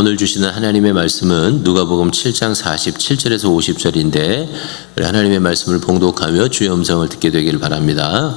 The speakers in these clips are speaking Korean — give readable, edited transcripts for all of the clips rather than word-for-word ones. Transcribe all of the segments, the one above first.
오늘 주시는 하나님의 말씀은 누가복음 7장 47절에서 50절인데 하나님의 말씀을 봉독하며 주의 음성을 듣게 되기를 바랍니다.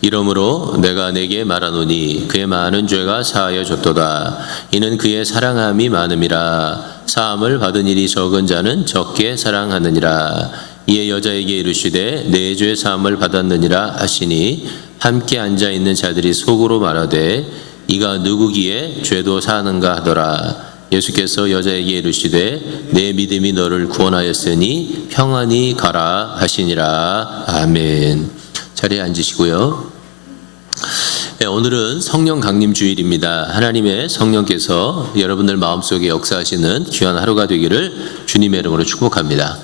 이러므로 내가 내게 말하노니 그의 많은 죄가 사하여 줬도다. 이는 그의 사랑함이 많음이라. 사함을 받은 일이 적은 자는 적게 사랑하느니라. 이에 여자에게 이르시되 내 죄 사함을 받았느니라 하시니 함께 앉아있는 자들이 속으로 말하되 이가 누구기에 죄도 사하는가 하더라. 예수께서 여자에게 이르시되 내 믿음이 너를 구원하였으니 평안히 가라 하시니라. 아멘. 자리에 앉으시고요. 오늘은 성령 강림 주일입니다. 하나님의 성령께서 여러분들 마음속에 역사하시는 귀한 하루가 되기를 주님의 이름으로 축복합니다.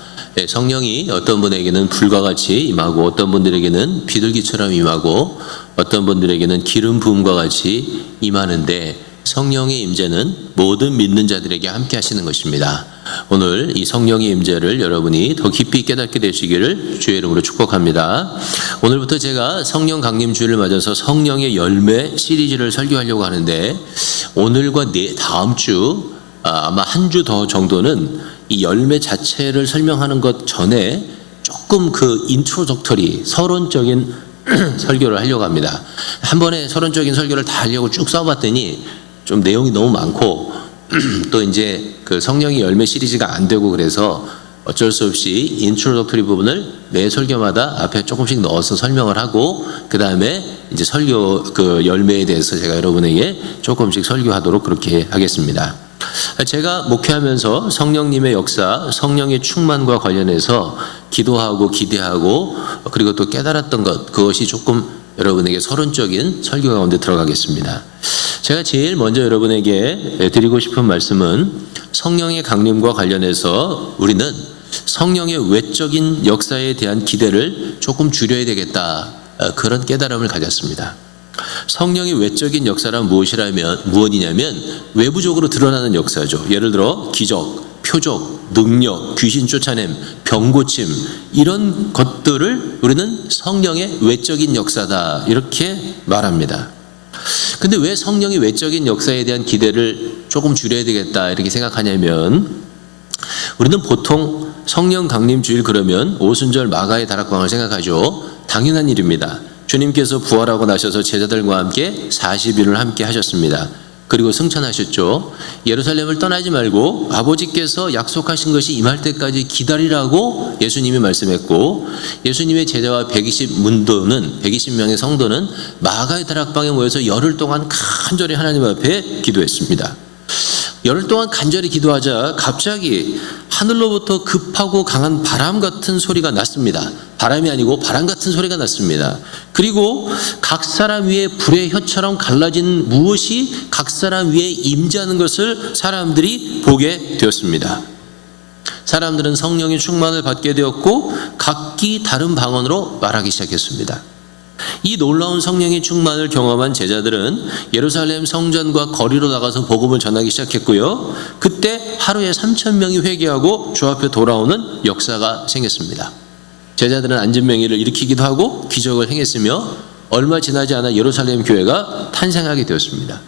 성령이 어떤 분에게는 불과 같이 임하고 어떤 분들에게는 비둘기처럼 임하고 어떤 분들에게는 기름 부음과 같이 임하는데 성령의 임재는 모든 믿는 자들에게 함께 하시는 것입니다. 오늘 이 성령의 임재를 여러분이 더 깊이 깨닫게 되시기를 주의 이름으로 축복합니다. 오늘부터 제가 성령 강림 주일을 맞아서 성령의 열매 시리즈를 설교하려고 하는데 오늘과 다음 주 아마 한 주 더 정도는 이 열매 자체를 설명하는 것 전에 조금 그 인트로덕터리 서론적인 설교를 하려고 합니다. 한 번에 서론적인 설교를 다 하려고 쭉 써봤더니 좀 내용이 너무 많고 또 이제 그 성령의 열매 시리즈가 안 되고 그래서 어쩔 수 없이 인트로덕터리 부분을 매 설교마다 앞에 조금씩 넣어서 설명을 하고 그 다음에 이제 설교 그 열매에 대해서 제가 여러분에게 조금씩 설교하도록 그렇게 하겠습니다. 제가 목회하면서 성령님의 역사, 성령의 충만과 관련해서 기도하고 기대하고 그리고 또 깨달았던 것, 그것이 조금 여러분에게 서론적인 설교 가운데 들어가겠습니다. 제가 제일 먼저 여러분에게 드리고 싶은 말씀은 성령의 강림과 관련해서 우리는 성령의 외적인 역사에 대한 기대를 조금 줄여야 되겠다, 그런 깨달음을 가졌습니다. 성령의 외적인 역사란 무엇이냐면 외부적으로 드러나는 역사죠. 예를 들어 기적, 표적, 능력, 귀신 쫓아냄, 병 고침, 이런 것들을 우리는 성령의 외적인 역사다 이렇게 말합니다. 근데 왜 성령의 외적인 역사에 대한 기대를 조금 줄여야 되겠다 이렇게 생각하냐면 우리는 보통 성령 강림 주일 그러면 오순절 마가의 다락방을 생각하죠. 당연한 일입니다. 주님께서 부활하고 나셔서 제자들과 함께 40일을 함께 하셨습니다. 그리고 승천하셨죠. 예루살렘을 떠나지 말고 아버지께서 약속하신 것이 임할 때까지 기다리라고 예수님이 말씀했고 예수님의 제자와 120명의 성도는 마가의 다락방에 모여서 열흘 동안 간절히 하나님 앞에 기도했습니다. 열흘 동안 간절히 기도하자 갑자기 하늘로부터 급하고 강한 바람 같은 소리가 났습니다. 바람이 아니고 바람 같은 소리가 났습니다. 그리고 각 사람 위에 불의 혀처럼 갈라진 무엇이 각 사람 위에 임재하는 것을 사람들이 보게 되었습니다. 사람들은 성령의 충만을 받게 되었고 각기 다른 방언으로 말하기 시작했습니다. 이 놀라운 성령의 충만을 경험한 제자들은 예루살렘 성전과 거리로 나가서 복음을 전하기 시작했고요. 그때 하루에 3,000명이 회개하고 주 앞에 돌아오는 역사가 생겼습니다. 제자들은 안진병이를 일으키기도 하고 기적을 행했으며 얼마 지나지 않아 예루살렘 교회가 탄생하게 되었습니다.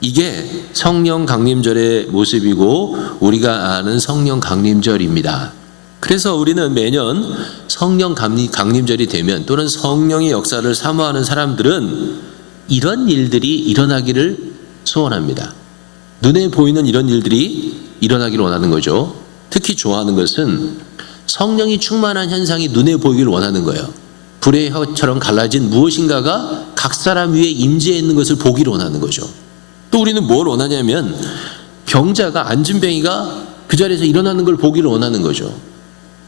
이게 성령 강림절의 모습이고 우리가 아는 성령 강림절입니다. 그래서 우리는 매년 성령 강림절이 되면 또는 성령의 역사를 사모하는 사람들은 이런 일들이 일어나기를 소원합니다. 눈에 보이는 이런 일들이 일어나기를 원하는 거죠. 특히 좋아하는 것은 성령이 충만한 현상이 눈에 보이기를 원하는 거예요. 불의 혀처럼 갈라진 무엇인가가 각 사람 위에 임재해 있는 것을 보기를 원하는 거죠. 또 우리는 뭘 원하냐면 병자가 안진병이가 그 자리에서 일어나는 걸 보기를 원하는 거죠.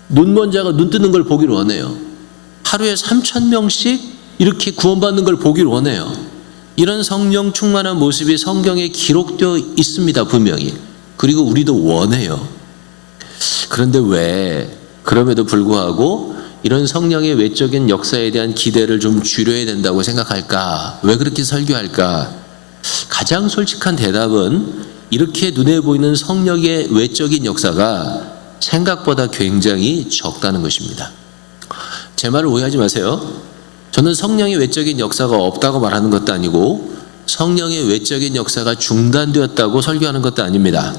눈먼 자가 눈 뜨는 걸 보기를 원해요. 하루에 3,000명씩 이렇게 구원받는 걸 보기를 원해요. 이런 성령 충만한 모습이 성경에 기록되어 있습니다. 분명히. 그리고 우리도 원해요. 그런데 왜 그럼에도 불구하고 이런 성령의 외적인 역사에 대한 기대를 좀 줄여야 된다고 생각할까? 왜 그렇게 설교할까? 가장 솔직한 대답은 이렇게 눈에 보이는 성령의 외적인 역사가 생각보다 굉장히 적다는 것입니다. 제 말을 오해하지 마세요. 저는 성령의 외적인 역사가 없다고 말하는 것도 아니고 성령의 외적인 역사가 중단되었다고 설교하는 것도 아닙니다.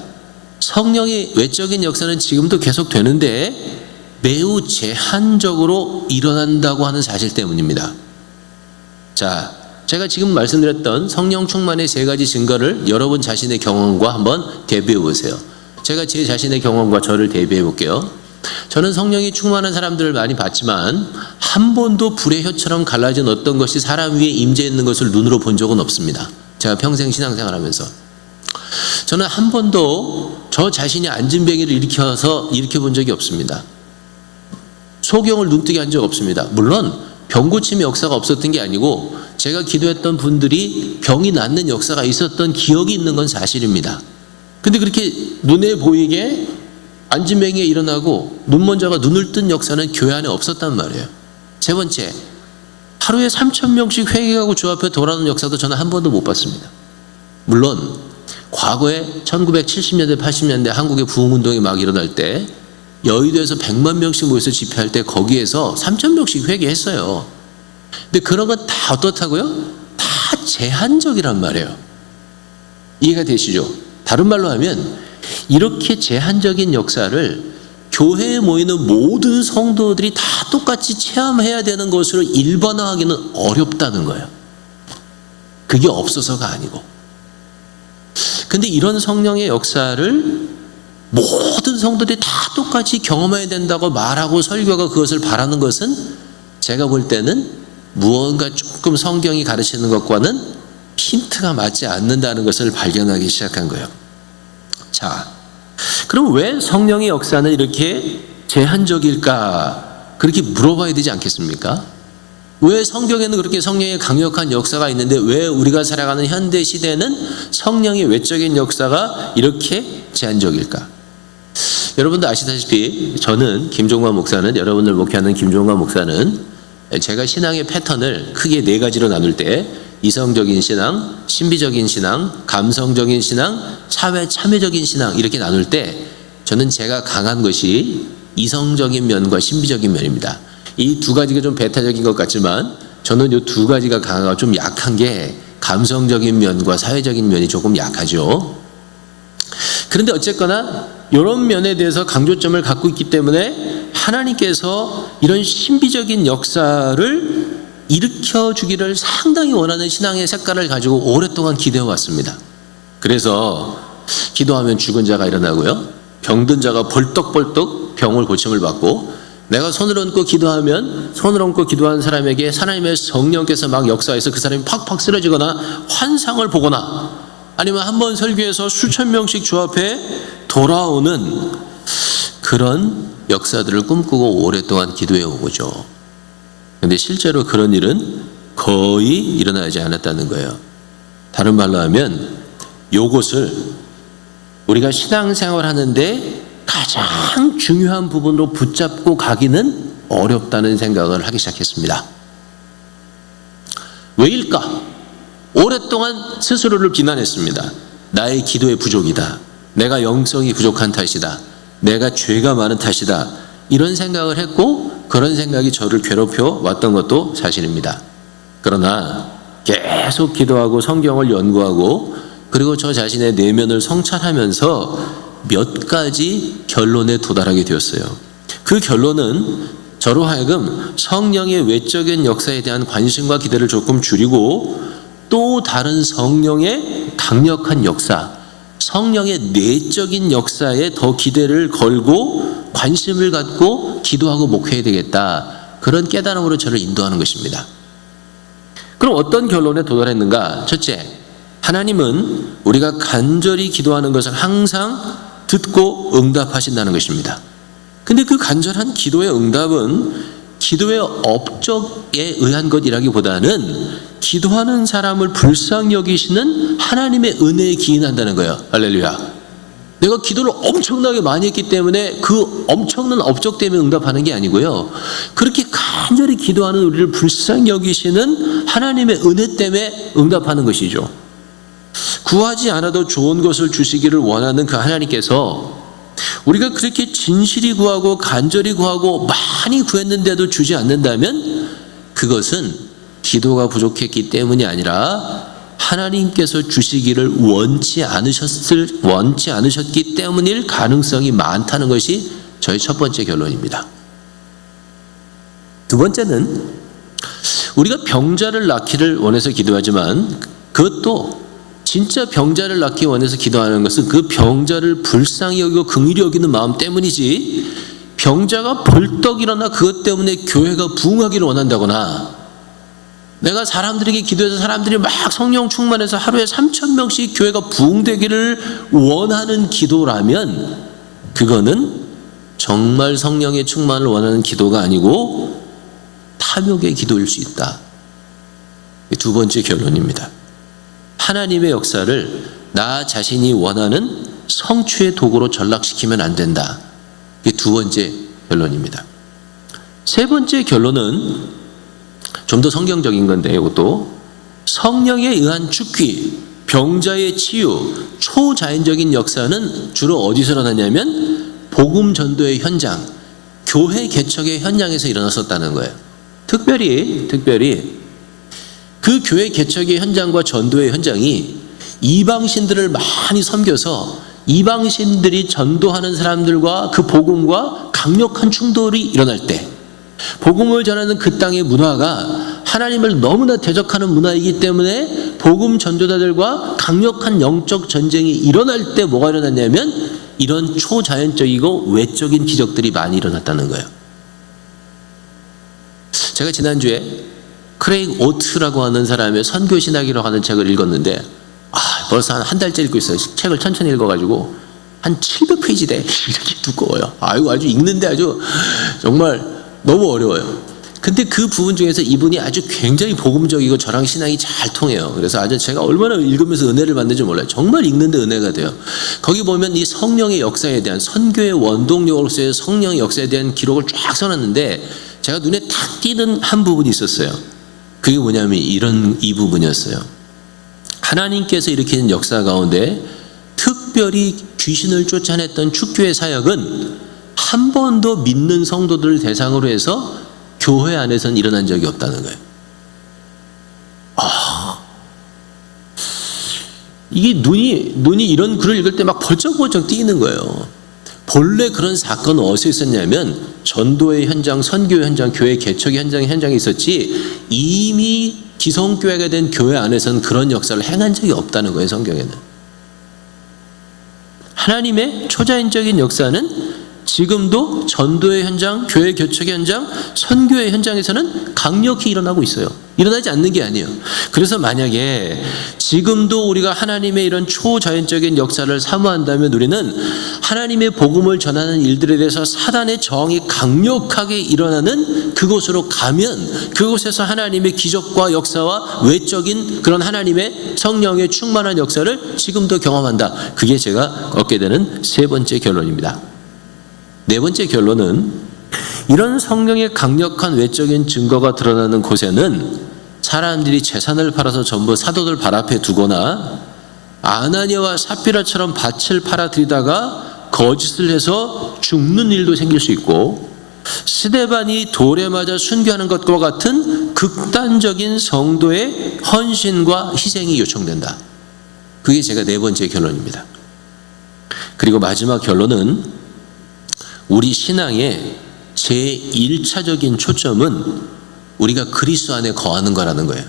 성령의 외적인 역사는 지금도 계속 되는데 매우 제한적으로 일어난다고 하는 사실 때문입니다. 자, 제가 지금 말씀드렸던 성령 충만의 세 가지 증거를 여러분 자신의 경험과 한번 대비해 보세요. 제가 제 자신의 경험과 저를 대비해 볼게요. 저는 성령이 충만한 사람들을 많이 봤지만 한 번도 불의 혀처럼 갈라진 어떤 것이 사람 위에 임재 있는 것을 눈으로 본 적은 없습니다. 제가 평생 신앙생활하면서 저는 한 번도 저 자신이 안진뱅이를 일으켜 본 적이 없습니다. 소경을 눈뜨게 한 적 없습니다. 물론 병 고침의 역사가 없었던 게 아니고 제가 기도했던 분들이 병이 낫는 역사가 있었던 기억이 있는 건 사실입니다. 근데 그렇게 눈에 보이게 안진뱅이에 일어나고 눈먼자가 눈을 뜬 역사는 교회 안에 없었단 말이에요. 세 번째, 하루에 3,000명씩 회개하고 주 앞에 돌아오는 역사도 저는 한 번도 못 봤습니다. 물론 과거에 1970년대 80년대 한국의 부흥운동이 막 일어날 때 여의도에서 100만 명씩 모여서 집회할 때 거기에서 3,000명씩 회개했어요. 근데 그런 건 다 어떻다고요? 다 제한적이란 말이에요. 이해가 되시죠? 다른 말로 하면 이렇게 제한적인 역사를 교회에 모이는 모든 성도들이 다 똑같이 체험해야 되는 것으로 일반화하기는 어렵다는 거예요. 그게 없어서가 아니고. 근데 이런 성령의 역사를 모든 성도들이 다 똑같이 경험해야 된다고 말하고 설교가 그것을 바라는 것은 제가 볼 때는 무언가 조금 성경이 가르치는 것과는 힌트가 맞지 않는다는 것을 발견하기 시작한 거예요. 자, 그럼 왜 성령의 역사는 이렇게 제한적일까? 그렇게 물어봐야 되지 않겠습니까? 왜 성경에는 그렇게 성령의 강력한 역사가 있는데 왜 우리가 살아가는 현대 시대는 성령의 외적인 역사가 이렇게 제한적일까? 여러분도 아시다시피 저는 김종관 목사는, 여러분들 목회하는 김종관 목사는 제가 신앙의 패턴을 크게 네 가지로 나눌 때 이성적인 신앙, 신비적인 신앙, 감성적인 신앙, 사회 참여적인 신앙 이렇게 나눌 때 저는 제가 강한 것이 이성적인 면과 신비적인 면입니다. 이 두 가지가 좀 배타적인 것 같지만 저는 이 두 가지가 강하고 좀 약한 게 감성적인 면과 사회적인 면이 조금 약하죠. 그런데 어쨌거나 이런 면에 대해서 강조점을 갖고 있기 때문에 하나님께서 이런 신비적인 역사를 일으켜 주기를 상당히 원하는 신앙의 색깔을 가지고 오랫동안 기도해 왔습니다. 그래서 기도하면 죽은 자가 일어나고요, 병든 자가 벌떡벌떡 병을 고침을 받고, 내가 손을 얹고 기도하면 손을 얹고 기도한 사람에게 하나님의 성령께서 막 역사해서 그 사람이 팍팍 쓰러지거나 환상을 보거나, 아니면 한번 설교해서 수천 명씩 주 앞에 돌아오는 그런 역사들을 꿈꾸고 오랫동안 기도해 오고죠. 그런데 실제로 그런 일은 거의 일어나지 않았다는 거예요. 다른 말로 하면 이것을 우리가 신앙생활 하는데 가장 중요한 부분으로 붙잡고 가기는 어렵다는 생각을 하기 시작했습니다. 왜일까? 오랫동안 스스로를 비난했습니다. 나의 기도의 부족이다. 내가 영성이 부족한 탓이다. 내가 죄가 많은 탓이다. 이런 생각을 했고 그런 생각이 저를 괴롭혀 왔던 것도 사실입니다. 그러나 계속 기도하고 성경을 연구하고 그리고 저 자신의 내면을 성찰하면서 몇 가지 결론에 도달하게 되었어요. 그 결론은 저로 하여금 성령의 외적인 역사에 대한 관심과 기대를 조금 줄이고 또 다른 성령의 강력한 역사, 성령의 내적인 역사에 더 기대를 걸고 관심을 갖고 기도하고 목회해야 되겠다. 그런 깨달음으로 저를 인도하는 것입니다. 그럼 어떤 결론에 도달했는가? 첫째, 하나님은 우리가 간절히 기도하는 것을 항상 듣고 응답하신다는 것입니다. 근데 그 간절한 기도의 응답은 기도의 업적에 의한 것이라기보다는 기도하는 사람을 불쌍히 여기시는 하나님의 은혜에 기인한다는 거예요. 할렐루야. 내가 기도를 엄청나게 많이 했기 때문에 그 엄청난 업적 때문에 응답하는 게 아니고요, 그렇게 간절히 기도하는 우리를 불쌍히 여기시는 하나님의 은혜 때문에 응답하는 것이죠. 구하지 않아도 좋은 것을 주시기를 원하는 그 하나님께서 우리가 그렇게 진실히 구하고 간절히 구하고 많이 구했는데도 주지 않는다면 그것은 기도가 부족했기 때문이 아니라 하나님께서 주시기를 원치 않으셨기 때문일 가능성이 많다는 것이 저희 첫 번째 결론입니다. 두 번째는 우리가 병자를 낳기를 원해서 기도하지만 그것도 진짜 병자를 낳기 원해서 기도하는 것은 그 병자를 불쌍히 여기고 긍휼히 여기는 마음 때문이지, 병자가 벌떡 일어나 그것 때문에 교회가 부흥하기를 원한다거나, 내가 사람들에게 기도해서 사람들이 막 성령 충만해서 하루에 3,000명씩 교회가 부흥되기를 원하는 기도라면 그거는 정말 성령의 충만을 원하는 기도가 아니고 탐욕의 기도일 수 있다. 두 번째 결론입니다. 하나님의 역사를 나 자신이 원하는 성취의 도구로 전락시키면 안 된다. 이게 두 번째 결론입니다. 세 번째 결론은 좀 더 성경적인 건데, 이것도 성령에 의한 죽기, 병자의 치유, 초자연적인 역사는 주로 어디서 일어나냐면 복음 전도의 현장, 교회 개척의 현장에서 일어났었다는 거예요. 특별히 그 교회 개척의 현장과 전도의 현장이 이방신들을 많이 섬겨서 이방신들이 전도하는 사람들과 그 복음과 강력한 충돌이 일어날 때, 복음을 전하는 그 땅의 문화가 하나님을 너무나 대적하는 문화이기 때문에 복음 전도자들과 강력한 영적 전쟁이 일어날 때 뭐가 일어났냐면 이런 초자연적이고 외적인 기적들이 많이 일어났다는 거예요. 제가 지난주에 크레이그 오트라고 하는 사람의 선교신학이라고 하는 책을 읽었는데, 벌써 한 달째 읽고 있어요. 책을 천천히 읽어가지고 한 700페이지 돼. 이렇게 두꺼워요. 아주 읽는데 아주 정말 너무 어려워요. 근데 그 부분 중에서 이분이 아주 굉장히 복음적이고 저랑 신앙이 잘 통해요. 그래서 아주 제가 얼마나 읽으면서 은혜를 받는지 몰라요. 정말 읽는데 은혜가 돼요. 거기 보면 이 성령의 역사에 대한, 선교의 원동력으로서의 성령의 역사에 대한 기록을 쫙 써놨는데 제가 눈에 탁 띄는 한 부분이 있었어요. 그게 뭐냐면 이 부분이었어요. 하나님께서 일으키는 역사 가운데 특별히 귀신을 쫓아냈던 축교의 사역은 한 번도 믿는 성도들을 대상으로 해서 교회 안에서는 일어난 적이 없다는 거예요. 이게 눈이 이런 글을 읽을 때 막 벌쩍벌쩍 뛰는 거예요. 본래 그런 사건은 어디서 있었냐면 전도의 현장, 선교의 현장, 교회 개척의 현장에 있었지, 이미 기성교회가 된 교회 안에서는 그런 역사를 행한 적이 없다는 거예요. 성경에는. 하나님의 초자연적인 역사는 지금도 전도의 현장, 교회 개척의 현장, 선교의 현장에서는 강력히 일어나고 있어요. 일어나지 않는 게 아니에요. 그래서 만약에 지금도 우리가 하나님의 이런 초자연적인 역사를 사모한다면 우리는 하나님의 복음을 전하는 일들에 대해서 사단의 저항이 강력하게 일어나는 그곳으로 가면 그곳에서 하나님의 기적과 역사와 외적인 그런 하나님의 성령의 충만한 역사를 지금도 경험한다. 그게 제가 얻게 되는 세 번째 결론입니다. 네 번째 결론은 이런 성령의 강력한 외적인 증거가 드러나는 곳에는 사람들이 재산을 팔아서 전부 사도들 발 앞에 두거나 아나니아와 삽비라처럼 밭을 팔아들이다가 거짓을 해서 죽는 일도 생길 수 있고, 스데반이 돌에 맞아 순교하는 것과 같은 극단적인 성도의 헌신과 희생이 요청된다. 그게 제가 네 번째 결론입니다. 그리고 마지막 결론은 우리 신앙의 제1차적인 초점은 우리가 그리스도 안에 거하는 거라는 거예요.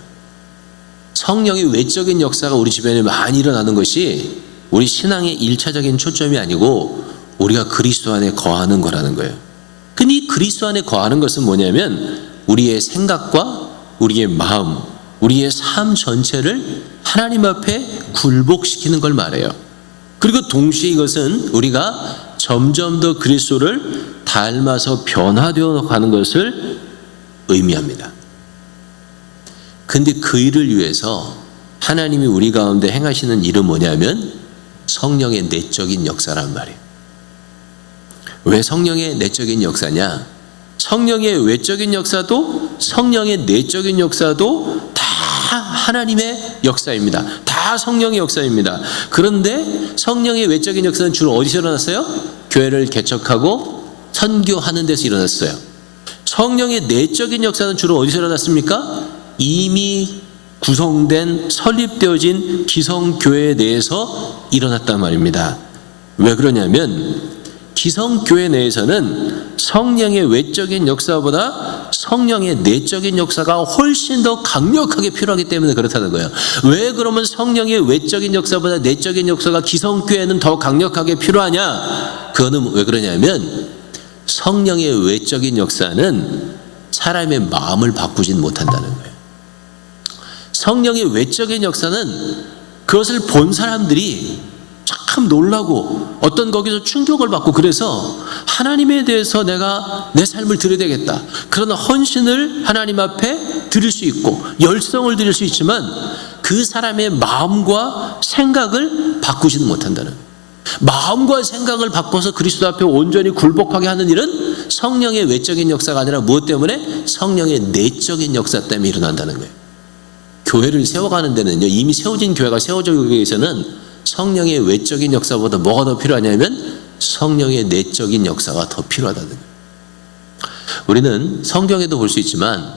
성령의 외적인 역사가 우리 주변에 많이 일어나는 것이 우리 신앙의 1차적인 초점이 아니고 우리가 그리스도 안에 거하는 거라는 거예요. 근데 이 그리스도 안에 거하는 것은 뭐냐면 우리의 생각과 우리의 마음, 우리의 삶 전체를 하나님 앞에 굴복시키는 걸 말해요. 그리고 동시에 이것은 우리가 점점 더 그리스도를 닮아서 변화되어 가는 것을 의미합니다. 근데 그 일을 위해서 하나님이 우리 가운데 행하시는 일은 뭐냐면 성령의 내적인 역사란 말이에요. 왜 성령의 내적인 역사냐? 성령의 외적인 역사도 성령의 내적인 역사도 다 하나님의 역사입니다. 다 성령의 역사입니다. 그런데 성령의 외적인 역사는 주로 어디서 일어났어요? 교회를 개척하고 선교하는 데서 일어났어요. 성령의 내적인 역사는 주로 어디서 일어났습니까? 이미 구성된 설립되어진 기성교회 내에서 일어났단 말입니다. 왜 그러냐면 기성교회 내에서는 성령의 외적인 역사보다 성령의 내적인 역사가 훨씬 더 강력하게 필요하기 때문에 그렇다는 거예요. 왜 그러면 성령의 외적인 역사보다 내적인 역사가 기성교회는 더 강력하게 필요하냐? 그거는 왜 그러냐면 성령의 외적인 역사는 사람의 마음을 바꾸진 못한다는 거예요. 성령의 외적인 역사는 그것을 본 사람들이 참 놀라고 어떤 거기서 충격을 받고 그래서 하나님에 대해서 내가 내 삶을 드려야 되겠다. 그런 헌신을 하나님 앞에 드릴 수 있고 열성을 드릴 수 있지만 그 사람의 마음과 생각을 바꾸지는 못한다는 거예요. 마음과 생각을 바꿔서 그리스도 앞에 온전히 굴복하게 하는 일은 성령의 외적인 역사가 아니라 무엇 때문에? 성령의 내적인 역사 때문에 일어난다는 거예요. 교회를 세워가는 데는요, 이미 세워진 교회가 세워지기 위해서는 성령의 외적인 역사보다 뭐가 더 필요하냐면 성령의 내적인 역사가 더 필요하다는 거예요. 우리는 성경에도 볼 수 있지만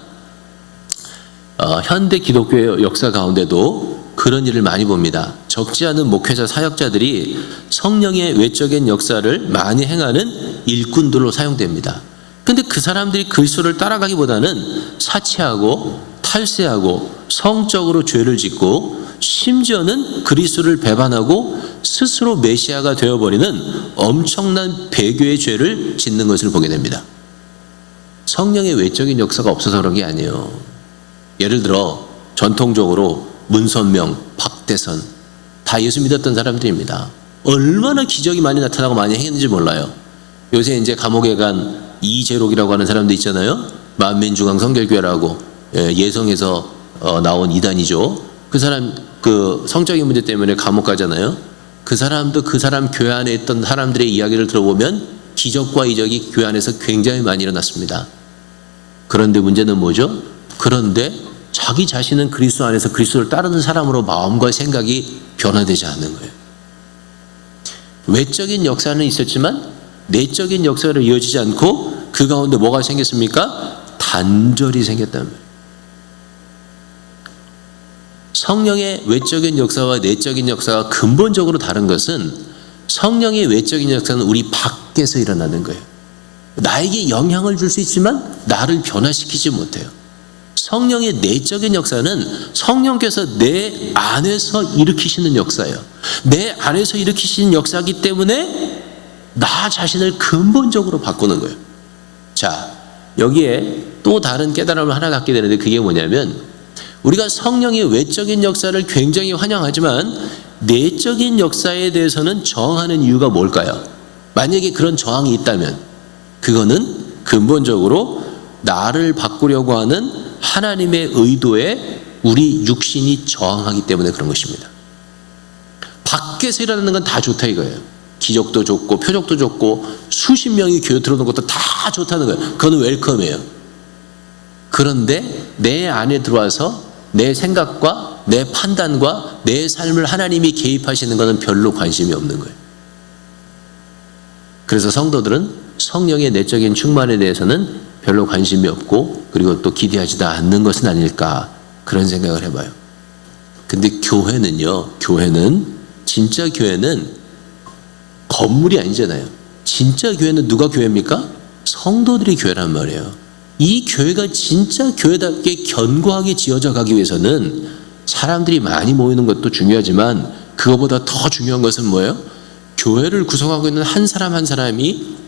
현대 기독교의 역사 가운데도 그런 일을 많이 봅니다. 적지 않은 목회자 사역자들이 성령의 외적인 역사를 많이 행하는 일꾼들로 사용됩니다. 근데 그 사람들이 그리스도를 따라가기보다는 사치하고 탈세하고 성적으로 죄를 짓고 심지어는 그리스도를 배반하고 스스로 메시아가 되어버리는 엄청난 배교의 죄를 짓는 것을 보게 됩니다. 성령의 외적인 역사가 없어서 그런 게 아니에요. 예를 들어 전통적으로 문선명, 박대선 다 예수 믿었던 사람들입니다. 얼마나 기적이 많이 나타나고 많이 행했는지 몰라요. 요새 이제 감옥에 간 이재록이라고 하는 사람도 있잖아요. 만민중앙 성결교회라고 예성에서 나온 이단이죠. 그 사람 그 성적인 문제 때문에 감옥 가잖아요. 그 사람도 그 사람 교회 안에 있던 사람들의 이야기를 들어보면 기적과 이적이 교회 안에서 굉장히 많이 일어났습니다. 그런데 문제는 뭐죠? 그런데 자기 자신은 그리스도 안에서 그리스도를 따르는 사람으로 마음과 생각이 변화되지 않는 거예요. 외적인 역사는 있었지만 내적인 역사로 이어지지 않고 그 가운데 뭐가 생겼습니까? 단절이 생겼다는 거예요. 성령의 외적인 역사와 내적인 역사가 근본적으로 다른 것은 성령의 외적인 역사는 우리 밖에서 일어나는 거예요. 나에게 영향을 줄 수 있지만 나를 변화시키지 못해요. 성령의 내적인 역사는 성령께서 내 안에서 일으키시는 역사예요. 내 안에서 일으키시는 역사이기 때문에 나 자신을 근본적으로 바꾸는 거예요. 자, 여기에 또 다른 깨달음을 하나 갖게 되는데 그게 뭐냐면 우리가 성령의 외적인 역사를 굉장히 환영하지만 내적인 역사에 대해서는 저항하는 이유가 뭘까요? 만약에 그런 저항이 있다면 그거는 근본적으로 나를 바꾸려고 하는 하나님의 의도에 우리 육신이 저항하기 때문에 그런 것입니다. 밖에서 일어나는 건 다 좋다 이거예요. 기적도 좋고 표적도 좋고 수십 명이 교회 들어오는 것도 다 좋다는 거예요. 그건 웰컴이에요. 그런데 내 안에 들어와서 내 생각과 내 판단과 내 삶을 하나님이 개입하시는 것은 별로 관심이 없는 거예요. 그래서 성도들은 성령의 내적인 충만에 대해서는 별로 관심이 없고 그리고 또 기대하지도 않는 것은 아닐까 그런 생각을 해봐요. 근데 교회는요, 진짜 교회는 건물이 아니잖아요. 진짜 교회는 누가 교회입니까? 성도들이 교회란 말이에요. 이 교회가 진짜 교회답게 견고하게 지어져 가기 위해서는 사람들이 많이 모이는 것도 중요하지만 그거보다 더 중요한 것은 뭐예요? 교회를 구성하고 있는 한 사람 한 사람이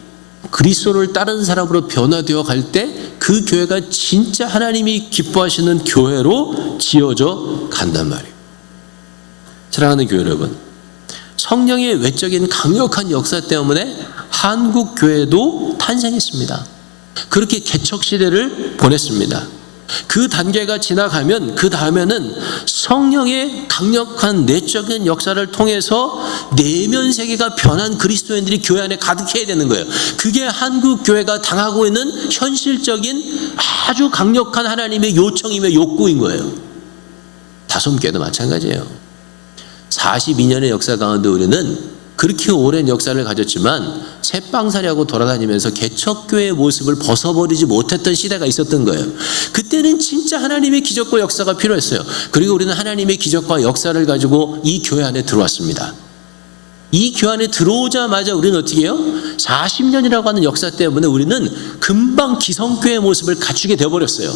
그리스도를 따르는 사람으로 변화되어 갈 때 그 교회가 진짜 하나님이 기뻐하시는 교회로 지어져 간단 말이에요. 사랑하는 교회 여러분, 성령의 외적인 강력한 역사 때문에 한국 교회도 탄생했습니다. 그렇게 개척 시대를 보냈습니다. 그 단계가 지나가면 그 다음에는 성령의 강력한 내적인 역사를 통해서 내면 세계가 변한 그리스도인들이 교회 안에 가득해야 되는 거예요. 그게 한국 교회가 당하고 있는 현실적인 아주 강력한 하나님의 요청이며 욕구인 거예요. 다솜교회도 마찬가지예요. 42년의 역사 가운데 우리는 그렇게 오랜 역사를 가졌지만 새빵살이하고 돌아다니면서 개척교회의 모습을 벗어버리지 못했던 시대가 있었던 거예요. 그때는 진짜 하나님의 기적과 역사가 필요했어요. 그리고 우리는 하나님의 기적과 역사를 가지고 이 교회 안에 들어왔습니다. 이 교회 안에 들어오자마자 우리는 어떻게 해요? 40년이라고 하는 역사 때문에 우리는 금방 기성교회의 모습을 갖추게 되어버렸어요.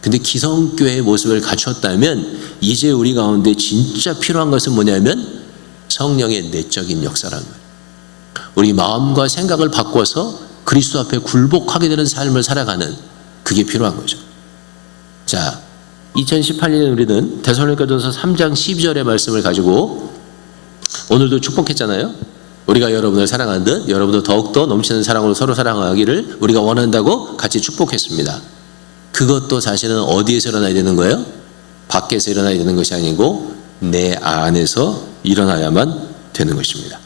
근데 기성교회의 모습을 갖췄다면 이제 우리 가운데 진짜 필요한 것은 뭐냐면 성령의 내적인 역사라는 거예요. 우리 마음과 생각을 바꿔서 그리스도 앞에 굴복하게 되는 삶을 살아가는, 그게 필요한 거죠. 자, 2018년에 우리는 데살로니가전서 3장 12절의 말씀을 가지고 오늘도 축복했잖아요. 우리가 여러분을 사랑한 듯 여러분도 더욱더 넘치는 사랑으로 서로 사랑하기를 우리가 원한다고 같이 축복했습니다. 그것도 사실은 어디에서 일어나야 되는 거예요? 밖에서 일어나야 되는 것이 아니고 내 안에서 일어나야만 되는 것입니다.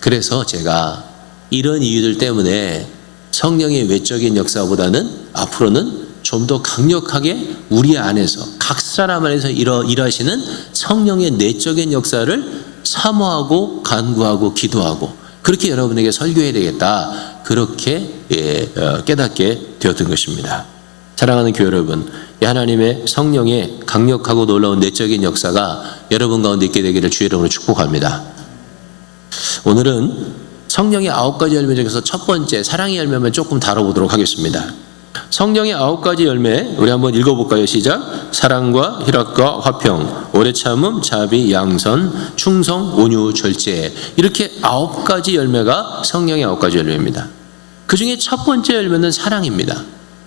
그래서 제가 이런 이유들 때문에 성령의 외적인 역사보다는 앞으로는 좀 더 강력하게 우리 안에서 각 사람 안에서 일하시는 성령의 내적인 역사를 사모하고 간구하고 기도하고 그렇게 여러분에게 설교해야 되겠다, 그렇게 깨닫게 되었던 것입니다. 사랑하는 교회 여러분, 하나님의 성령의 강력하고 놀라운 내적인 역사가 여러분 가운데 있게 되기를 주의 이름으로 축복합니다. 오늘은 성령의 9가지 열매 중에서 첫 번째 사랑의 열매만 조금 다뤄보도록 하겠습니다. 성령의 9가지 열매 우리 한번 읽어볼까요? 시작. 사랑과 희락과 화평, 오래 참음, 자비, 양선, 충성, 온유, 절제. 이렇게 9가지 열매가 성령의 9가지 열매입니다. 그 중에 첫 번째 열매는 사랑입니다.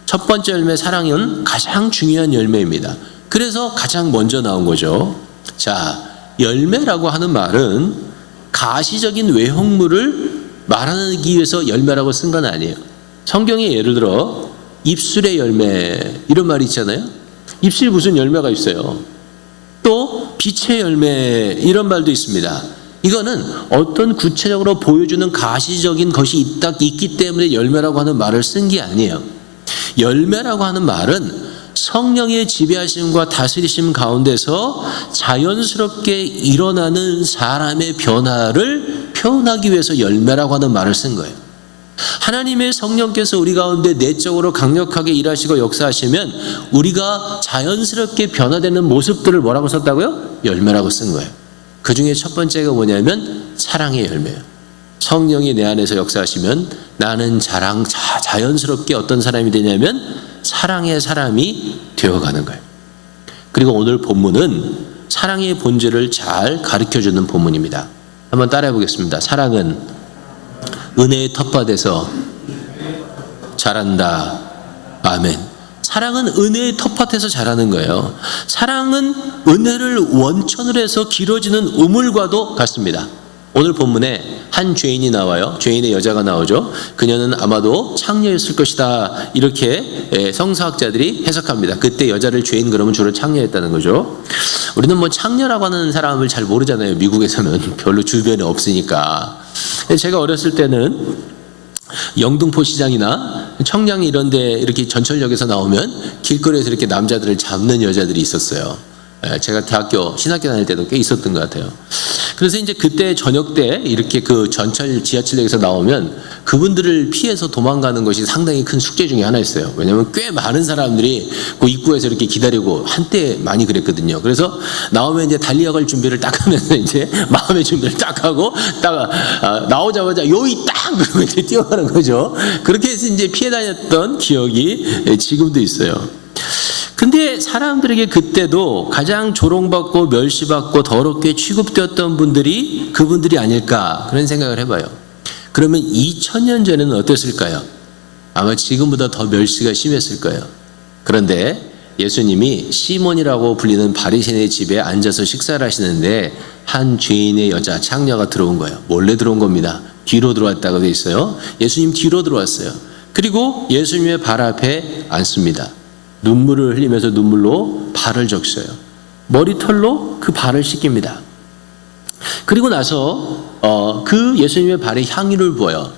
첫 번째 열매 사랑은 가장 중요한 열매입니다. 그래서 가장 먼저 나온 거죠. 자, 열매라고 하는 말은 가시적인 외형물을 말하기 위해서 열매라고 쓴 건 아니에요. 성경에 예를 들어 입술의 열매 이런 말이 있잖아요. 입술에 무슨 열매가 있어요. 또 빛의 열매 이런 말도 있습니다. 이거는 어떤 구체적으로 보여주는 가시적인 것이 있기 때문에 열매라고 하는 말을 쓴 게 아니에요. 열매라고 하는 말은 성령의 지배하심과 다스리심 가운데서 자연스럽게 일어나는 사람의 변화를 표현하기 위해서 열매라고 하는 말을 쓴 거예요. 하나님의 성령께서 우리 가운데 내적으로 강력하게 일하시고 역사하시면 우리가 자연스럽게 변화되는 모습들을 뭐라고 썼다고요? 열매라고 쓴 거예요. 그 중에 첫 번째가 뭐냐면 사랑의 열매예요. 성령이 내 안에서 역사하시면 나는 자연스럽게 어떤 사람이 되냐면 사랑의 사람이 되어가는 거예요. 그리고 오늘 본문은 사랑의 본질을 잘 가르쳐주는 본문입니다. 한번 따라해 보겠습니다. 사랑은 은혜의 텃밭에서 자란다. 아멘. 사랑은 은혜의 텃밭에서 자라는 거예요. 사랑은 은혜를 원천으로 해서 길어지는 우물과도 같습니다. 오늘 본문에 한 죄인이 나와요. 죄인의 여자가 나오죠. 그녀는 아마도 창녀였을 것이다, 이렇게 성서학자들이 해석합니다. 그때 여자를 죄인 그러면 주로 창녀였다는 거죠. 우리는 뭐 창녀라고 하는 사람을 잘 모르잖아요. 미국에서는 별로 주변에 없으니까. 제가 어렸을 때는 영등포 시장이나 청량 이런 데 이렇게 전철역에서 나오면 길거리에서 이렇게 남자들을 잡는 여자들이 있었어요. 제가 대학교 신학교 다닐 때도 꽤 있었던 것 같아요. 그래서 이제 그때 저녁 때 이렇게 그 전철 지하철역에서 나오면 그분들을 피해서 도망가는 것이 상당히 큰 숙제 중에 하나였어요. 왜냐하면 꽤 많은 사람들이 그 입구에서 이렇게 기다리고, 한때 많이 그랬거든요. 그래서 나오면 이제 달려갈 준비를 딱 하면서 이제 마음의 준비를 딱 하고 딱 나오자마자 요이 딱 그러고 이제 뛰어가는 거죠. 그렇게 해서 이제 피해 다녔던 기억이 지금도 있어요. 근데 사람들에게 그때도 가장 조롱받고 멸시받고 더럽게 취급되었던 분들이 그분들이 아닐까, 그런 생각을 해봐요. 그러면 2000년 전에는 어땠을까요? 아마 지금보다 더 멸시가 심했을 거예요. 그런데 예수님이 시몬이라고 불리는 바리새인의 집에 앉아서 식사를 하시는데 한 죄인의 여자 창녀가 들어온 거예요. 몰래 들어온 겁니다. 뒤로 들어왔다고 돼 있어요. 예수님 뒤로 들어왔어요. 그리고 예수님의 발 앞에 앉습니다. 눈물을 흘리면서 눈물로 발을 적셔요. 머리털로 그 발을 씻깁니다. 그리고 나서 그 예수님의 발에 향유를 부어요.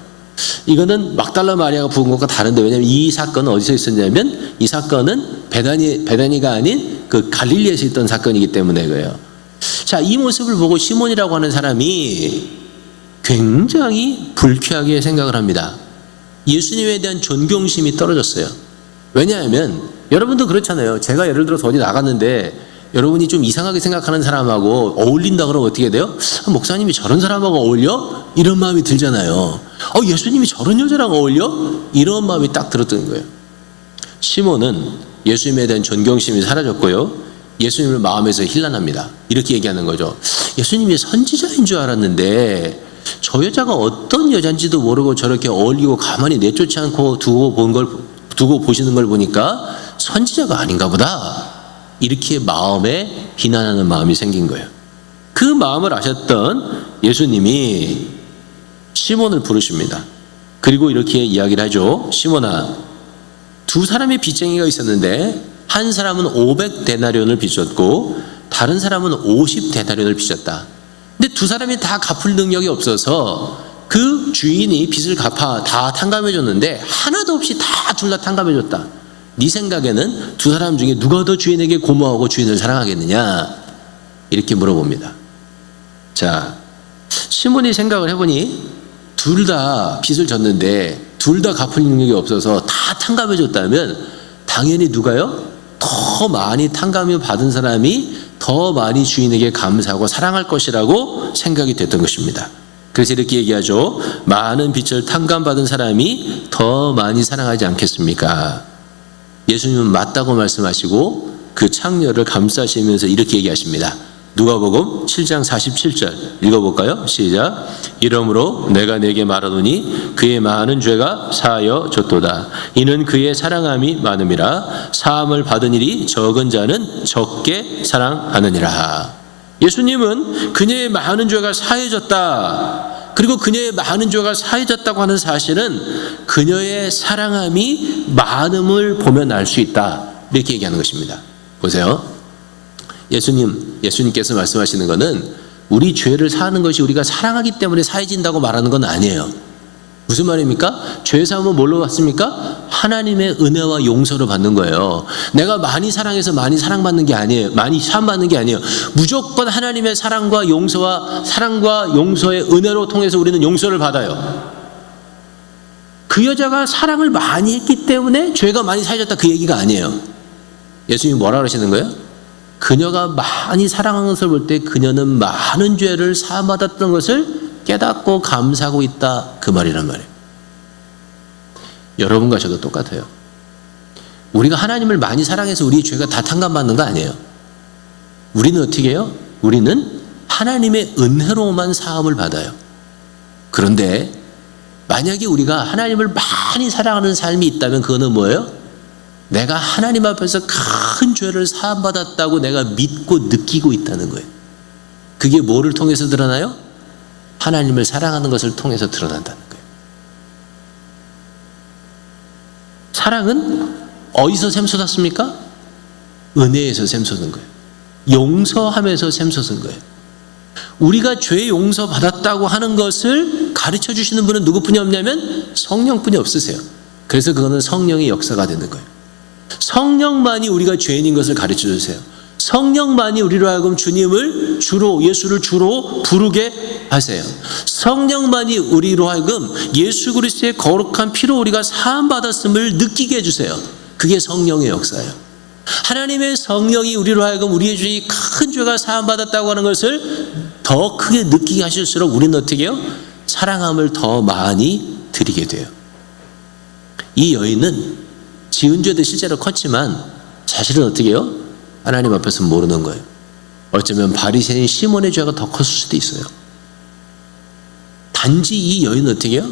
이거는 막달라 마리아가 부은 것과 다른데, 왜냐하면 이 사건은 어디서 있었냐면 이 사건은 베다니가 아닌 그 갈릴리에서 있던 사건이기 때문에 그래요. 자, 이 모습을 보고 시몬이라고 하는 사람이 굉장히 불쾌하게 생각을 합니다. 예수님에 대한 존경심이 떨어졌어요. 왜냐하면 여러분도 그렇잖아요. 제가 예를 들어서 어디 나갔는데 여러분이 좀 이상하게 생각하는 사람하고 어울린다 그러면 어떻게 돼요? 목사님이 저런 사람하고 어울려? 이런 마음이 들잖아요. 예수님이 저런 여자랑 어울려? 이런 마음이 딱 들었던 거예요. 시몬은 예수님에 대한 존경심이 사라졌고요. 예수님을 마음에서 힐난합니다. 이렇게 얘기하는 거죠. 예수님이 선지자인 줄 알았는데 저 여자가 어떤 여잔지도 모르고 저렇게 어울리고 가만히 내쫓지 않고 두고 보시는 걸 보니까 선지자가 아닌가 보다. 이렇게 마음에 비난하는 마음이 생긴 거예요. 그 마음을 아셨던 예수님이 시몬을 부르십니다. 그리고 이렇게 이야기를 하죠. 시몬아, 두 사람의 빚쟁이가 있었는데 한 사람은 500데나리온을 빚졌고 다른 사람은 50데나리온을 빚졌다. 근데 두 사람이 다 갚을 능력이 없어서 그 주인이 빚을 갚아 다 탕감해줬는데 하나도 없이 다 둘 다 탕감해줬다. 네 생각에는 두 사람 중에 누가 더 주인에게 고마워하고 주인을 사랑하겠느냐? 이렇게 물어봅니다. 자, 시몬이 생각을 해보니 둘 다 빚을 졌는데 둘 다 갚을 능력이 없어서 다 탕감해줬다면 당연히 누가요? 더 많이 탕감을 받은 사람이 더 많이 주인에게 감사하고 사랑할 것이라고 생각이 됐던 것입니다. 그래서 이렇게 얘기하죠. 많은 빚을 탕감받은 사람이 더 많이 사랑하지 않겠습니까? 예수님은 맞다고 말씀하시고 그 창녀를 감싸시면서 이렇게 얘기하십니다. 누가복음 7장 47절 읽어볼까요? 시작. 이러므로 내가 내게 말하노니 그의 많은 죄가 사하여졌도다. 이는 그의 사랑함이 많음이라. 사함을 받은 일이 적은 자는 적게 사랑하느니라. 예수님은 그녀의 많은 죄가 사해졌다. 그리고 그녀의 많은 죄가 사해졌다고 하는 사실은 그녀의 사랑함이 많음을 보면 알 수 있다. 이렇게 얘기하는 것입니다. 보세요. 예수님께서 말씀하시는 것은 우리 죄를 사하는 것이 우리가 사랑하기 때문에 사해진다고 말하는 건 아니에요. 무슨 말입니까? 죄 사함은 뭘로 받습니까? 하나님의 은혜와 용서로 받는 거예요. 내가 많이 사랑해서 많이 사랑받는 게 아니에요. 많이 사함받는 게 아니에요. 무조건 하나님의 사랑과 용서의 은혜로 통해서 우리는 용서를 받아요. 그 여자가 사랑을 많이 했기 때문에 죄가 많이 사해졌다 그 얘기가 아니에요. 예수님이 뭐라 그러시는 거예요? 그녀가 많이 사랑하는 것을 볼 때 그녀는 많은 죄를 사함받았던 것을 깨닫고 감사하고 있다 그 말이란 말이에요. 여러분과 저도 똑같아요. 우리가 하나님을 많이 사랑해서 우리 죄가 다 탕감받는 거 아니에요. 우리는 어떻게 해요? 우리는 하나님의 은혜로만 사함을 받아요. 그런데 만약에 우리가 하나님을 많이 사랑하는 삶이 있다면 그거는 뭐예요? 내가 하나님 앞에서 큰 죄를 사함받았다고 내가 믿고 느끼고 있다는 거예요. 그게 뭐를 통해서 드러나요? 하나님을 사랑하는 것을 통해서 드러난다는 거예요. 사랑은 어디서 샘솟았습니까? 은혜에서 샘솟은 거예요. 용서하면서 샘솟은 거예요. 우리가 죄 용서 받았다고 하는 것을 가르쳐 주시는 분은 누구뿐이 없냐면 성령뿐이 없으세요. 그래서 그거는 성령의 역사가 되는 거예요. 성령만이 우리가 죄인인 것을 가르쳐 주세요. 성령만이 우리로 하여금 예수를 주로 부르게 하세요. 성령만이 우리로 하여금 예수 그리스도의 거룩한 피로 우리가 사함받았음을 느끼게 해주세요. 그게 성령의 역사예요. 하나님의 성령이 우리로 하여금 우리의 죄의 큰 죄가 사함받았다고 하는 것을 더 크게 느끼게 하실수록 우리는 어떻게 해요? 사랑함을 더 많이 드리게 돼요. 이 여인은 지은 죄도 실제로 컸지만 사실은 어떻게 해요? 하나님 앞에서 모르는 거예요. 어쩌면 바리새인 시몬의 죄가 더 컸을 수도 있어요. 단지 이 여인은 어떻게 해요?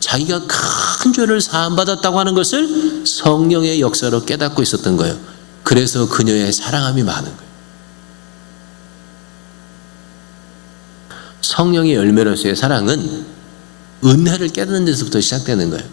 자기가 큰 죄를 사함받았다고 하는 것을 성령의 역사로 깨닫고 있었던 거예요. 그래서 그녀의 사랑함이 많은 거예요. 성령의 열매로서의 사랑은 은혜를 깨닫는 데서부터 시작되는 거예요.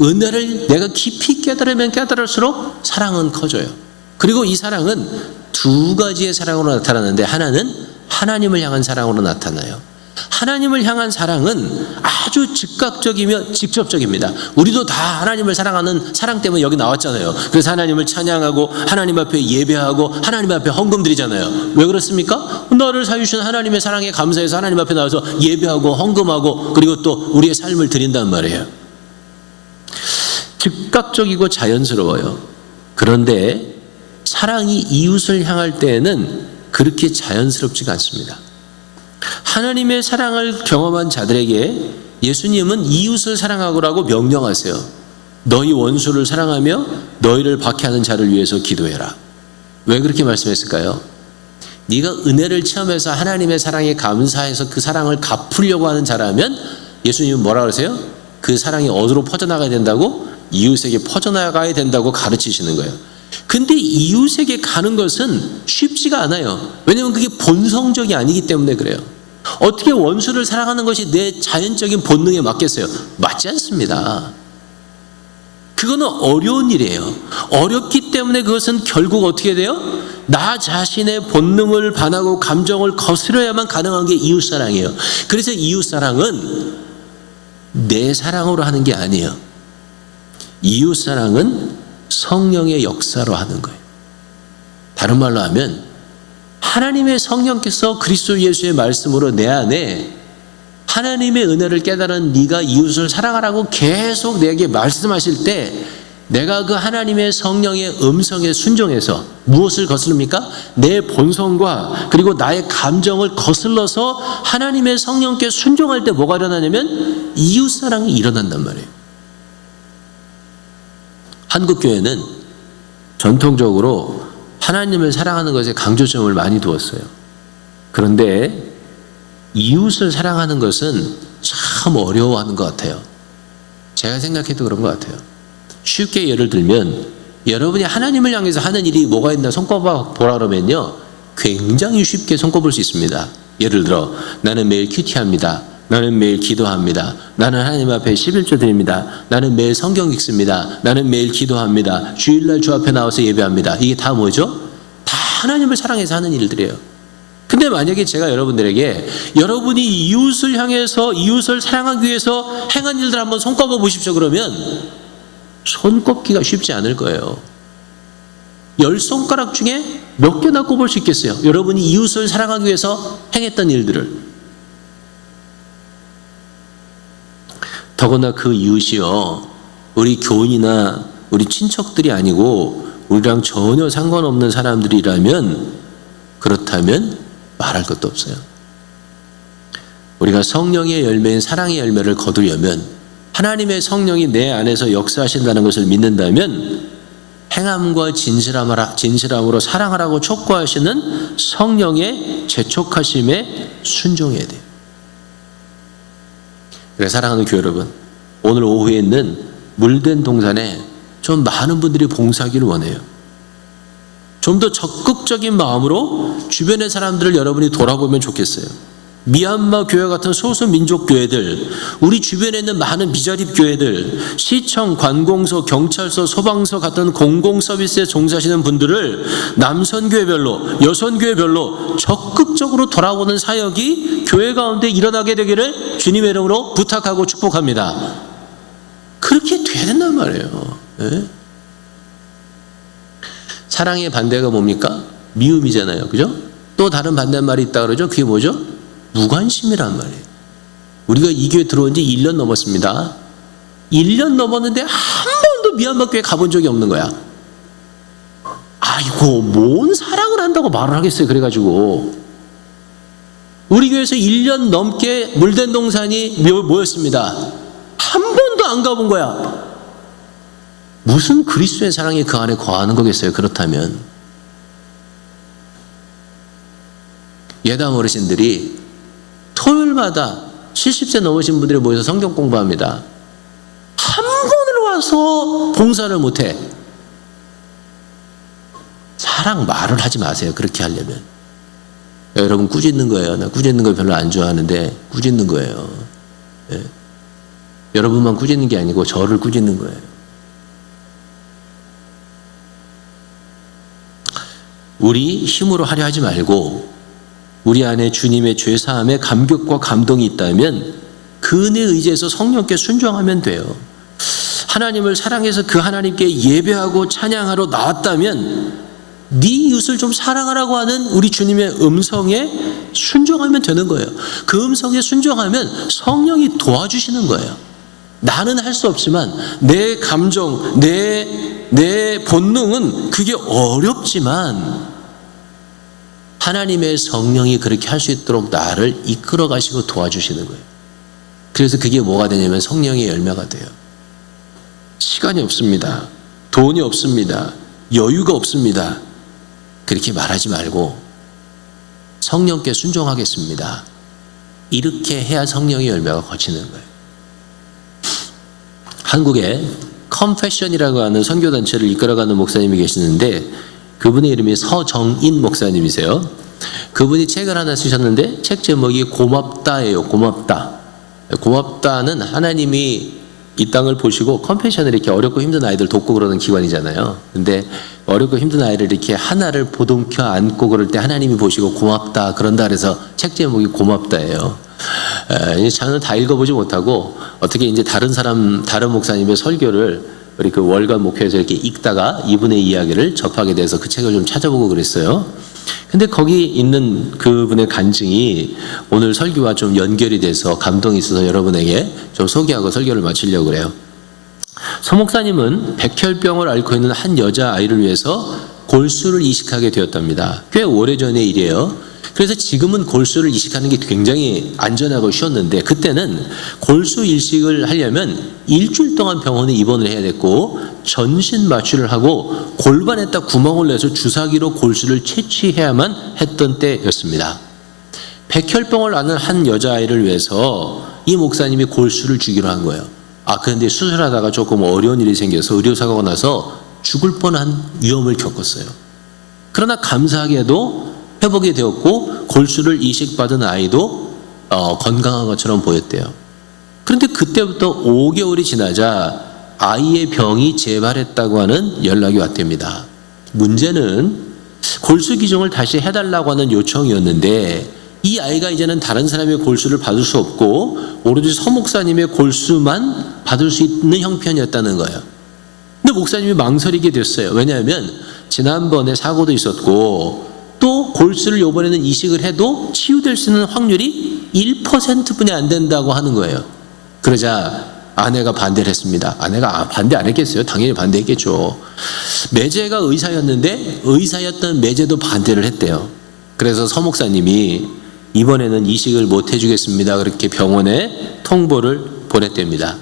은혜를 내가 깊이 깨달으면 깨달을수록 사랑은 커져요. 그리고 이 사랑은 두 가지의 사랑으로 나타나는데 하나는 하나님을 향한 사랑으로 나타나요. 하나님을 향한 사랑은 아주 즉각적이며 직접적입니다. 우리도 다 하나님을 사랑하는 사랑 때문에 여기 나왔잖아요. 그래서 하나님을 찬양하고 하나님 앞에 예배하고 하나님 앞에 헌금 드리잖아요. 왜 그렇습니까? 나를 사주신 하나님의 사랑에 감사해서 하나님 앞에 나와서 예배하고 헌금하고 그리고 또 우리의 삶을 드린단 말이에요. 즉각적이고 자연스러워요. 그런데 사랑이 이웃을 향할 때에는 그렇게 자연스럽지가 않습니다. 하나님의 사랑을 경험한 자들에게 예수님은 이웃을 사랑하라고 명령하세요. 너희 원수를 사랑하며 너희를 박해하는 자를 위해서 기도해라. 왜 그렇게 말씀했을까요? 네가 은혜를 체험해서 하나님의 사랑에 감사해서 그 사랑을 갚으려고 하는 자라면 예수님은 뭐라 그러세요? 그 사랑이 어디로 퍼져나가야 된다고? 이웃에게 퍼져나가야 된다고 가르치시는 거예요. 근데 이웃에게 가는 것은 쉽지가 않아요. 왜냐하면 그게 본성적이 아니기 때문에 그래요. 어떻게 원수를 사랑하는 것이 내 자연적인 본능에 맞겠어요? 맞지 않습니다. 그거는 어려운 일이에요. 어렵기 때문에 그것은 결국 어떻게 돼요? 나 자신의 본능을 반하고 감정을 거스려야만 가능한 게 이웃사랑이에요. 그래서 이웃사랑은 내 사랑으로 하는 게 아니에요. 이웃사랑은 성령의 역사로 하는 거예요. 다른 말로 하면 하나님의 성령께서 그리스도 예수의 말씀으로 내 안에 하나님의 은혜를 깨달은 네가 이웃을 사랑하라고 계속 내게 말씀하실 때 내가 그 하나님의 성령의 음성에 순종해서 무엇을 거스릅니까? 내 본성과 그리고 나의 감정을 거슬러서 하나님의 성령께 순종할 때 뭐가 일어나냐면 이웃사랑이 일어난단 말이에요. 한국교회는 전통적으로 하나님을 사랑하는 것에 강조점을 많이 두었어요. 그런데 이웃을 사랑하는 것은 참 어려워하는 것 같아요. 제가 생각해도 그런 것 같아요. 쉽게 예를 들면 여러분이 하나님을 향해서 하는 일이 뭐가 있나 손꼽아 보라 그러면요 굉장히 쉽게 손꼽을 수 있습니다. 예를 들어 나는 매일 큐티합니다. 나는 매일 기도합니다. 나는 하나님 앞에 11조 드립니다. 나는 매일 성경 읽습니다. 나는 매일 기도합니다. 주일날 주 앞에 나와서 예배합니다. 이게 다 뭐죠? 다 하나님을 사랑해서 하는 일들이에요. 근데 만약에 제가 여러분들에게 여러분이 이웃을 향해서 이웃을 사랑하기 위해서 행한 일들 한번 손꼽아 보십시오 그러면 손꼽기가 쉽지 않을 거예요. 10손가락 중에 몇 개나 꼽을 수 있겠어요? 여러분이 이웃을 사랑하기 위해서 행했던 일들을. 더구나 그 이웃이요 우리 교인이나 우리 친척들이 아니고 우리랑 전혀 상관없는 사람들이라면 그렇다면 말할 것도 없어요. 우리가 성령의 열매인 사랑의 열매를 거두려면 하나님의 성령이 내 안에서 역사하신다는 것을 믿는다면 행함과 진실함으로 사랑하라고 촉구하시는 성령의 재촉하심에 순종해야 돼요. 그래서 사랑하는 교회 여러분, 오늘 오후에 있는 물된 동산에 좀 많은 분들이 봉사하기를 원해요. 좀 더 적극적인 마음으로 주변의 사람들을 여러분이 돌아보면 좋겠어요. 미얀마 교회 같은 소수민족 교회들, 우리 주변에 있는 많은 비자립 교회들, 시청, 관공서, 경찰서, 소방서 같은 공공서비스에 종사하시는 분들을 남선교회별로, 여선교회별로 적극적으로 돌아보는 사역이 교회 가운데 일어나게 되기를 주님의 이름으로 부탁하고 축복합니다. 그렇게 돼야 된단 말이에요. 네? 사랑의 반대가 뭡니까? 미움이잖아요. 그죠? 또 다른 반대말이 있다 그러죠? 그게 뭐죠? 무관심이란 말이에요. 우리가 이 교회 들어온 지 1년 넘었습니다. 1년 넘었는데 한 번도 미얀마 교회 가본 적이 없는 거야. 아이고, 뭔 사랑을 한다고 말을 하겠어요. 그래가지고 우리 교회에서 1년 넘게 물된 동산이 모였습니다. 한 번도 안 가본 거야. 무슨 그리스도의 사랑이 그 안에 거하는 거겠어요. 그렇다면 예담 어르신들이 토요일마다 70세 넘으신 분들이 모여서 성경 공부합니다. 한 번을 와서 봉사를 못해. 사랑 말을 하지 마세요. 그렇게 하려면. 여러분 꾸짖는 거예요. 나 꾸짖는 거 별로 안 좋아하는데 꾸짖는 거예요. 예? 여러분만 꾸짖는 게 아니고 저를 꾸짖는 거예요. 우리 힘으로 하려 하지 말고 우리 안에 주님의 죄사함에 감격과 감동이 있다면 그 은혜에 의지해서 성령께 순종하면 돼요. 하나님을 사랑해서 그 하나님께 예배하고 찬양하러 나왔다면 네 이웃을 좀 사랑하라고 하는 우리 주님의 음성에 순종하면 되는 거예요. 그 음성에 순종하면 성령이 도와주시는 거예요. 나는 할 수 없지만 내 감정, 내 본능은 그게 어렵지만 하나님의 성령이 그렇게 할 수 있도록 나를 이끌어 가시고 도와주시는 거예요. 그래서 그게 뭐가 되냐면 성령의 열매가 돼요. 시간이 없습니다. 돈이 없습니다. 여유가 없습니다. 그렇게 말하지 말고 성령께 순종하겠습니다. 이렇게 해야 성령의 열매가 거치는 거예요. 한국에 컴패션이라고 하는 선교단체를 이끌어가는 목사님이 계시는데 그분의 이름이 서정인 목사님이세요. 그분이 책을 하나 쓰셨는데 책 제목이 고맙다예요. 고맙다. 고맙다는 하나님이 이 땅을 보시고 컴패션을 이렇게 어렵고 힘든 아이들 돕고 그러는 기관이잖아요. 근데 어렵고 힘든 아이를 이렇게 하나를 보듬켜 안고 그럴 때 하나님이 보시고 고맙다 그런다 그래서 책 제목이 고맙다예요. 저는 다 읽어보지 못하고 어떻게 이제 다른 목사님의 설교를 우리 그 월간 목회에서 이렇게 읽다가 이분의 이야기를 접하게 돼서 그 책을 좀 찾아보고 그랬어요. 근데 거기 있는 그분의 간증이 오늘 설교와 좀 연결이 돼서 감동이 있어서 여러분에게 좀 소개하고 설교를 마치려고 그래요. 서 목사님은 백혈병을 앓고 있는 한 여자아이를 위해서 골수를 이식하게 되었답니다. 꽤 오래전의 일이에요. 그래서 지금은 골수를 이식하는 게 굉장히 안전하고 쉬웠는데 그때는 골수 이식을 하려면 일주일 동안 병원에 입원을 해야 됐고 전신 마취를 하고 골반에다 구멍을 내서 주사기로 골수를 채취해야만 했던 때였습니다. 백혈병을 앓는 한 여자아이를 위해서 이 목사님이 골수를 주기로 한 거예요. 그런데 수술하다가 조금 어려운 일이 생겨서 의료사고가 나서 죽을 뻔한 위험을 겪었어요. 그러나 감사하게도 회복이 되었고 골수를 이식받은 아이도 건강한 것처럼 보였대요. 그런데 그때부터 5개월이 지나자 아이의 병이 재발했다고 하는 연락이 왔답니다. 문제는 골수 기종을 다시 해달라고 하는 요청이었는데 이 아이가 이제는 다른 사람의 골수를 받을 수 없고 오로지 서 목사님의 골수만 받을 수 있는 형편이었다는 거예요. 근데 목사님이 망설이게 됐어요. 왜냐하면 지난번에 사고도 있었고 또 골수를 이번에는 이식을 해도 치유될 수 있는 확률이 1%뿐이 안 된다고 하는 거예요. 그러자 아내가 반대를 했습니다. 아내가 반대 안 했겠어요? 당연히 반대했겠죠. 매제가 의사였는데 의사였던 매제도 반대를 했대요. 그래서 서 목사님이 이번에는 이식을 못 해주겠습니다. 그렇게 병원에 통보를 보냈답니다.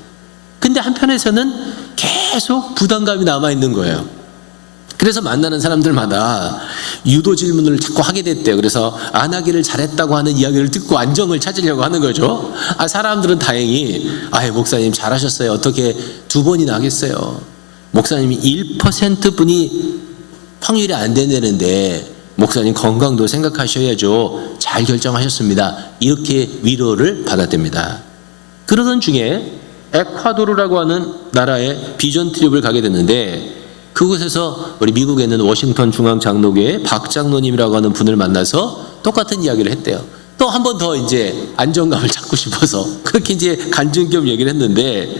근데 한편에서는 계속 부담감이 남아있는 거예요. 그래서 만나는 사람들마다 유도 질문을 자꾸 하게 됐대요. 그래서 안 하기를 잘했다고 하는 이야기를 듣고 안정을 찾으려고 하는 거죠. 사람들은 다행히 목사님 잘하셨어요. 어떻게 2번이나 하겠어요. 목사님이 1%뿐이 확률이 안 된다는데 목사님 건강도 생각하셔야죠. 잘 결정하셨습니다. 이렇게 위로를 받았답니다. 그러던 중에 에콰도르라고 하는 나라에 비전 트립을 가게 됐는데 그곳에서 우리 미국에 있는 워싱턴 중앙장로교회 박 장로님이라고 하는 분을 만나서 똑같은 이야기를 했대요. 또 한 번 더 이제 안정감을 찾고 싶어서 그렇게 이제 간증 겸 얘기를 했는데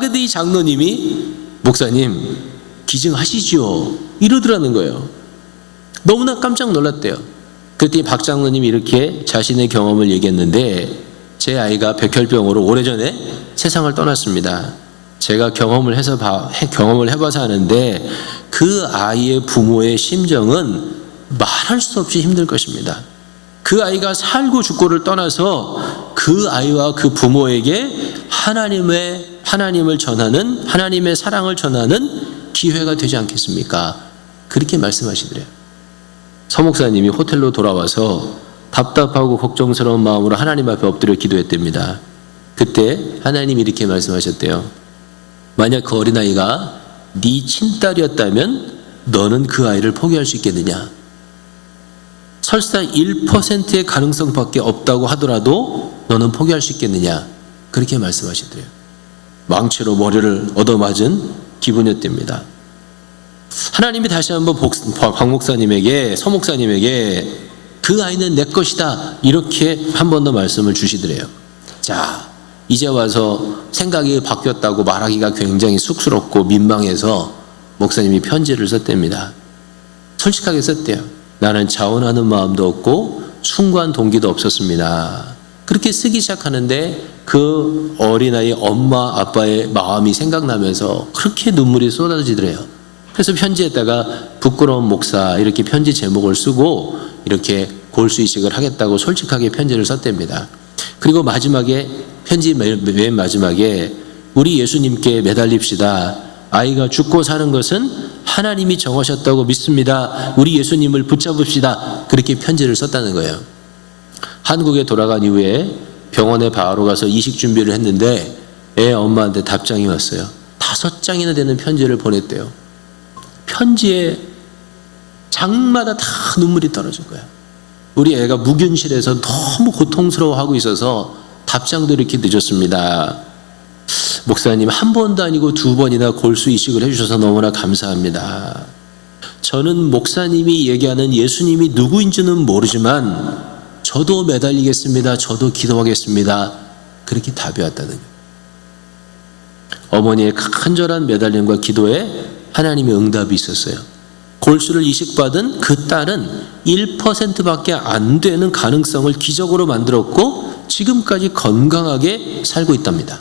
근데 이 장로님이 목사님 기증하시죠 이러더라는 거예요. 너무나 깜짝 놀랐대요. 그랬더니 박 장로님이 이렇게 자신의 경험을 얘기했는데 제 아이가 백혈병으로 오래전에 세상을 떠났습니다. 제가 경험을 해봐서 아는데 그 아이의 부모의 심정은 말할 수 없이 힘들 것입니다. 그 아이가 살고 죽고를 떠나서 그 아이와 그 부모에게 하나님을 전하는 하나님의 사랑을 전하는 기회가 되지 않겠습니까? 그렇게 말씀하시더래요. 서 목사님이 호텔로 돌아와서 답답하고 걱정스러운 마음으로 하나님 앞에 엎드려 기도했답니다. 그때 하나님이 이렇게 말씀하셨대요. 만약 그 어린아이가 네 친딸이었다면 너는 그 아이를 포기할 수 있겠느냐? 설사 1%의 가능성밖에 없다고 하더라도 너는 포기할 수 있겠느냐? 그렇게 말씀하시더래요. 망치로 머리를 얻어맞은 기분이었답니다. 하나님이 다시 한번 박 목사님에게 서 목사님에게 그 아이는 내 것이다. 이렇게 한 번 더 말씀을 주시더래요. 자, 이제 와서 생각이 바뀌었다고 말하기가 굉장히 쑥스럽고 민망해서 목사님이 편지를 썼답니다. 솔직하게 썼대요. 나는 자원하는 마음도 없고 숭고한 동기도 없었습니다. 그렇게 쓰기 시작하는데 그 어린아이 엄마 아빠의 마음이 생각나면서 그렇게 눈물이 쏟아지더래요. 그래서 편지에다가 부끄러운 목사 이렇게 편지 제목을 쓰고 이렇게 골수이식을 하겠다고 솔직하게 편지를 썼답니다. 그리고 마지막에 편지 맨 마지막에 우리 예수님께 매달립시다. 아이가 죽고 사는 것은 하나님이 정하셨다고 믿습니다. 우리 예수님을 붙잡읍시다. 그렇게 편지를 썼다는 거예요. 한국에 돌아간 이후에 병원에 바로 가서 이식 준비를 했는데 애 엄마한테 답장이 왔어요. 5장이나 되는 편지를 보냈대요. 편지에 장마다 다 눈물이 떨어진 거야. 우리 애가 무균실에서 너무 고통스러워하고 있어서 답장도 이렇게 늦었습니다. 목사님 한 번도 아니고 2번이나 골수 이식을 해주셔서 너무나 감사합니다. 저는 목사님이 얘기하는 예수님이 누구인지는 모르지만 저도 매달리겠습니다. 저도 기도하겠습니다. 그렇게 답이 왔다는 거예요. 어머니의 간절한 매달림과 기도에 하나님의 응답이 있었어요. 골수를 이식받은 그 딸은 1%밖에 안 되는 가능성을 기적으로 만들었고 지금까지 건강하게 살고 있답니다.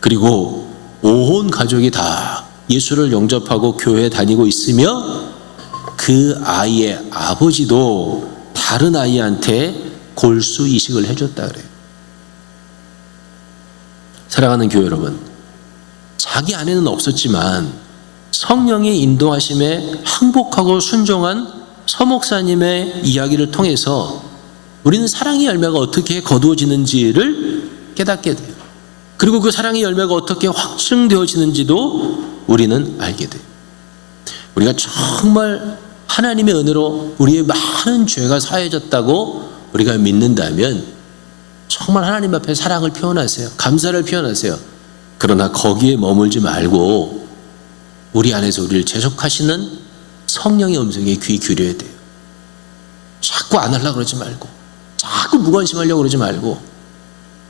그리고 온 가족이 다 예수를 영접하고 교회에 다니고 있으며 그 아이의 아버지도 다른 아이한테 골수 이식을 해줬다 그래요. 사랑하는 교회 여러분, 자기 안에는 없었지만 성령의 인도하심에 항복하고 순종한 서목사님의 이야기를 통해서 우리는 사랑의 열매가 어떻게 거두어지는지를 깨닫게 돼요. 그리고 그 사랑의 열매가 어떻게 확증되어지는지도 우리는 알게 돼요. 우리가 정말 하나님의 은혜로 우리의 많은 죄가 사해졌다고 우리가 믿는다면 정말 하나님 앞에 사랑을 표현하세요. 감사를 표현하세요. 그러나 거기에 머물지 말고 우리 안에서 우리를 재촉하시는 성령의 음성에 귀 기울여야 돼요. 자꾸 안 하려고 그러지 말고 자꾸 무관심하려고 그러지 말고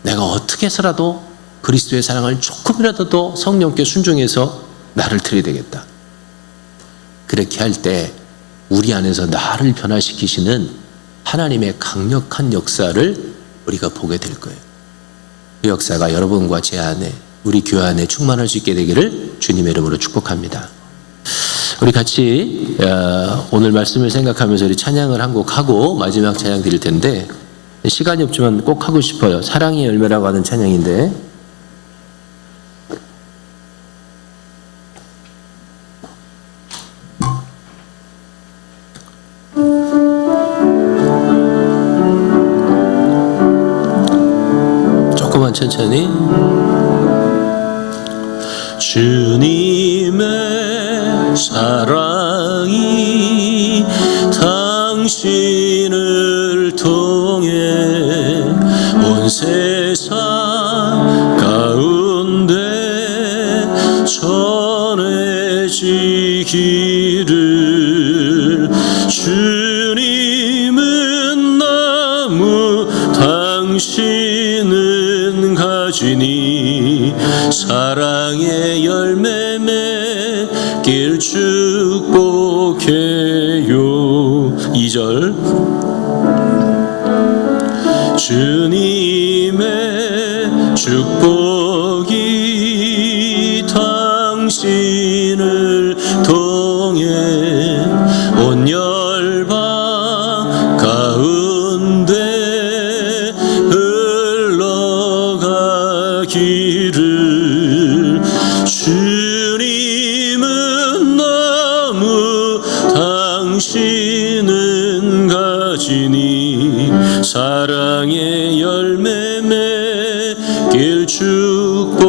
내가 어떻게 해서라도 그리스도의 사랑을 조금이라도 더 성령께 순종해서 나를 드려야 되겠다. 그렇게 할 때 우리 안에서 나를 변화시키시는 하나님의 강력한 역사를 우리가 보게 될 거예요. 그 역사가 여러분과 제 안에 우리 교회 안에 충만할 수 있게 되기를 주님의 이름으로 축복합니다. 우리 같이 오늘 말씀을 생각하면서 우리 찬양을 한 곡 하고 마지막 찬양 드릴 텐데 시간이 없지만 꼭 하고 싶어요. 사랑의 열매라고 하는 찬양인데 조금만 천천히 주님의 사랑이 당신을 통해 온 세상 가운데 전해지기를 주님은 나무 당신은 가지니 사랑의 열매 맺길 축복해요. 2절 주님의 축복이 당신을 통해 온 열방 가운데 흘러가기를 주님은 나무 당신은 가지니 사랑의 열매 맺길 축복해